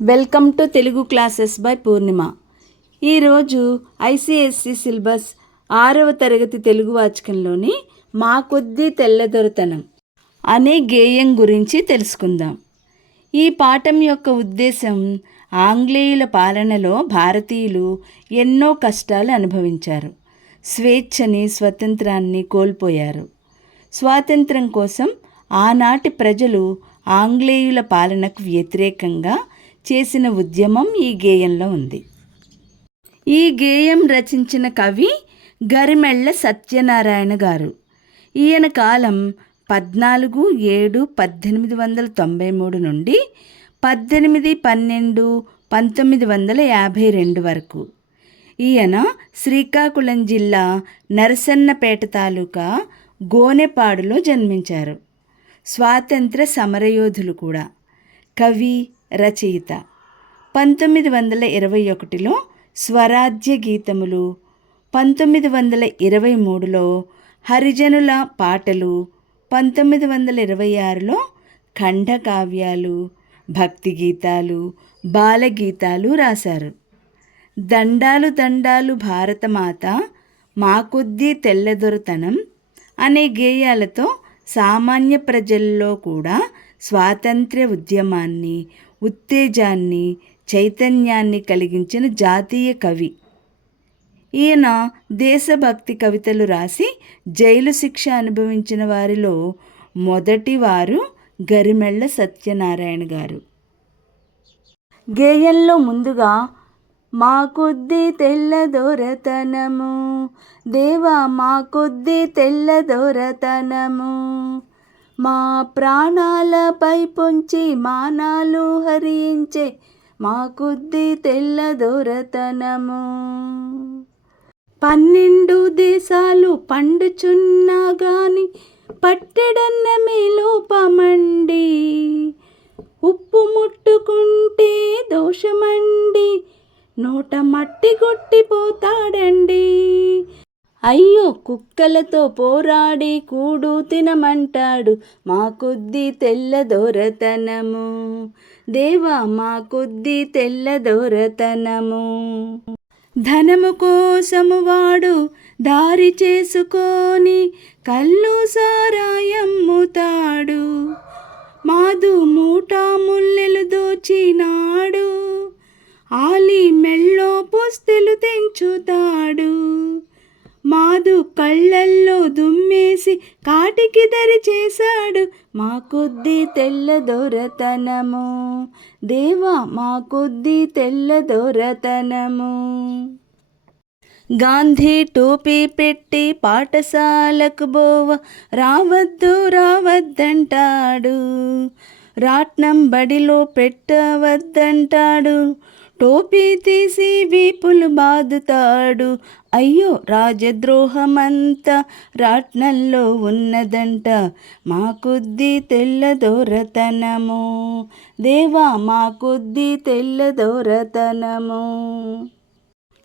Welcome to Telugu classes by Purnima. ఈరోజు ICSE syllabus 6వ తరగతి తెలుగు వాచకంలోని మా కొద్దీ తెల్లదొరతనం అనే గేయం గురించి తెలుసుకుందాం. ఈ పాఠం యొక్క ఉద్దేశం ఆంగ్లేయుల పాలనలో భారతీయులు ఎన్నో కష్టాలు అనుభవించారు. స్వేచ్ఛని, స్వతంత్రాన్ని కోల్పోయారు. స్వాతంత్రం కోసం ఆనాటి ప్రజలు ఆంగ్లేయుల పాలనకు వ్యతిరేకంగా చేసిన ఉద్యమం ఈ గేయంలో ఉంది. ఈ గేయం రచించిన కవి గరిమెళ్ళ సత్యనారాయణ గారు. ఈయన కాలం 14/7/1893 నుండి 18/12/1952 వరకు. ఈయన శ్రీకాకుళం జిల్లా నరసన్నపేట తాలూకా గోనెపాడులో జన్మించారు. స్వాతంత్ర సమరయోధులు కూడా. కవి, రచయిత. 1921లో స్వరాజ్య గీతములు, 1923లో హరిజనుల పాటలు, 1926లో ఖండకావ్యాలు, భక్తి గీతాలు, బాలగీతాలు రాశారు. దండాలు దండాలు భారతమాత, మా కొద్దీ తెల్లదొరతనం అనే గేయాలతో సామాన్య ప్రజల్లో కూడా స్వాతంత్ర్య ఉద్యమాన్ని, ఉత్తేజాన్ని, చైతన్యాన్ని కలిగించిన జాతీయ కవి. ఈయన దేశభక్తి కవితలు రాసి జైలు శిక్ష అనుభవించిన వారిలో మొదటివారు గరిమెళ్ళ సత్యనారాయణ గారు. గేయంలో ముందుగా మా కొద్దీ తెల్లదొరతనము, దేవా మా కొద్దీ తెల్లదొరతనము, మా ప్రాణాలపై పొంచి మానాలు హరించే మా కొద్దీ తెల్లదొరతనము, 12 దేశాలు పండుచున్నా గాని పట్టెడన్నమే లోపమండి, ఉప్పు ముట్టుకుంటే దోషమండి, నోట మట్టి కొట్టిపోతాడండి, అయ్యో కుక్కలతో పోరాడి కూడు తినమంటాడు మా కొద్దీ తెల్లదొరతనము, దేవా మా కొద్దీ తెల్లదొరతనము, ధనము కోసము వాడు దారి చేసుకొని కళ్ళు సారాయమ్ముతాడు, మాదు మూటా ముల్లెలు దోచినాడు, ఆలి మెళ్ళో పుస్తెలు తెంచుతాడు, మాదు కళ్ళల్లో దుమ్మేసి కాటికి దరి చేశాడు మా కొద్దీ తెల్లదొరతనము, దేవా మా కొద్దీ తెల్లదొరతనము. గాంధీ టోపీ పెట్టి పాఠశాలకు బోవ రావద్దు రావద్దంటాడు, రాట్నం బడిలో పెట్టవద్దంటాడు, టోపీ తీసి వీపులు బాదుతాడు, అయ్యో రాజద్రోహమంతా రాట్నంలో ఉన్నదంట మా కొద్దీ తెల్లదొరతనము, దేవా మా కొద్దీ తెల్లదొరతనము.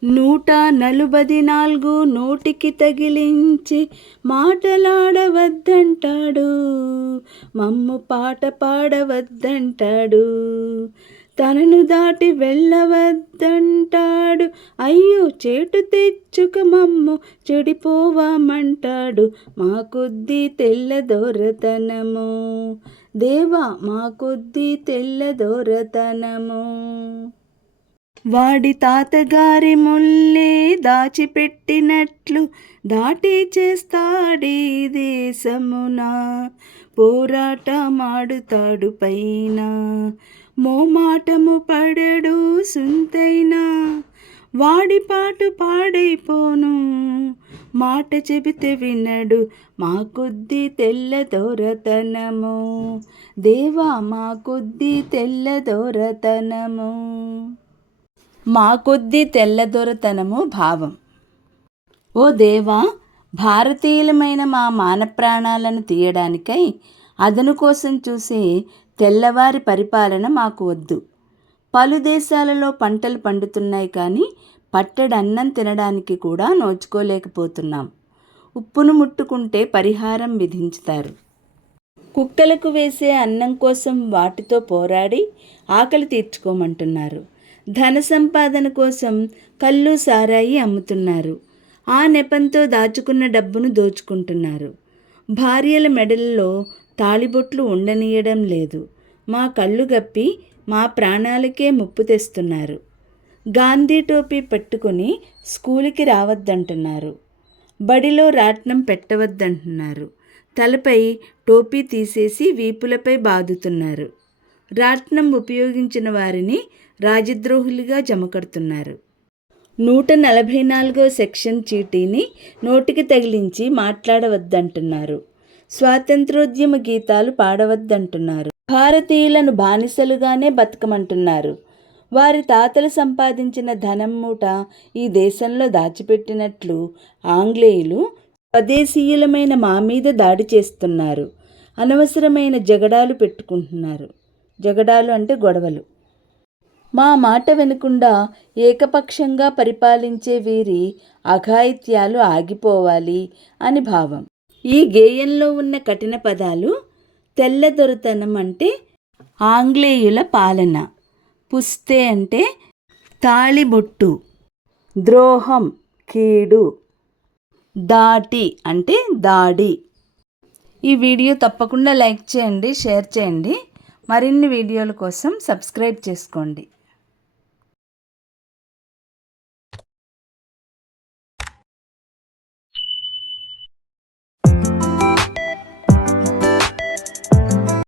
144 నోటికి తగిలించి మాటలాడవద్దంటాడు, మమ్ము పాట పాడవద్దంటాడు, తనను దాటి వెళ్ళవద్దంటాడు, అయ్యో చేటు తెచ్చుక మమ్ము చెడిపోవామంటాడు మా కొద్దీ తెల్లదొరతనము, దేవా మా కొద్దీ తెల్లదొరతనము. వాడి తాతగారి ముల్లే దాచిపెట్టినట్లు దాటి చేస్తాడీ దేశమున, పోరాటమాడుతాడు పైన, మోమాటము పడడు సుంతైనా, వాడి పాటు పాడైపోను, మాట చెబితే వినడు మా కొద్దీ తెల్లదొరతనము, దేవా మా కొద్దీ తెల్లదొరతనము. మా కొద్దీ తెల్లదొరతనము భావం. ఓ దేవా, భారతీయులమైన మా మానప్రాణాలను తీయడానికై అదను కోసం చూసే తెల్లవారి పరిపాలన మాకు వద్దు. పలు దేశాలలో పంటలు పండుతున్నాయి కానీ పట్టెడన్నం తినడానికి కూడా నోచుకోలేకపోతున్నాం. ఉప్పును ముట్టుకుంటే పరిహారం విధించుతారు. కుక్కలకు వేసే అన్నం కోసం వాటితో పోరాడి ఆకలి తీర్చుకోమంటున్నారు. ధన సంపాదన కోసం కళ్ళు సారాయి అమ్ముతున్నారు. ఆ నెపంతో దాచుకున్న డబ్బును దోచుకుంటున్నారు. భార్యల మెడల్లో తాళిబొట్లు ఉండనీయడం లేదు. మా కళ్ళు గప్పి మా ప్రాణాలకే ముప్పు తెస్తున్నారు. గాంధీ టోపీ పెట్టుకుని స్కూలుకి రావద్దంటున్నారు. బడిలో రాట్నం పెట్టవద్దంటున్నారు. తలపై టోపీ తీసేసి వీపులపై బాదుతున్నారు. రాట్నం ఉపయోగించిన వారిని రాజద్రోహులుగా జమకడుతున్నారు. 144వ సెక్షన్ చీటీని నోటికి తగిలించి మాట్లాడవద్దంటున్నారు. స్వాతంత్రోద్యమ గీతాలు పాడవద్దంటున్నారు. భారతీయులను బానిసలుగానే బతకమంటున్నారు. వారి తాతలు సంపాదించిన ధనం మూట ఈ దేశంలో దాచిపెట్టినట్లు ఆంగ్లేయులు స్వదేశీయులమైన మా మీద దాడి చేస్తున్నారు. అనవసరమైన జగడాలు పెట్టుకుంటున్నారు. జగడాలు అంటే గొడవలు. మా మాట వినకుండా ఏకపక్షంగా పరిపాలించే వీరి అఘాయిత్యాలు ఆగిపోవాలి అని భావం. ఈ గేయంలో ఉన్న కఠిన పదాలు: తెల్లదొరతనం అంటే ఆంగ్లేయుల పాలన, పుస్తే అంటే తాళిబొట్టు, ద్రోహం కీడు, దాటి అంటే దాడి. ఈ వీడియో తప్పకుండా లైక్ చేయండి, షేర్ చేయండి. మరిన్ని వీడియోల కోసం సబ్స్క్రైబ్ చేసుకోండి.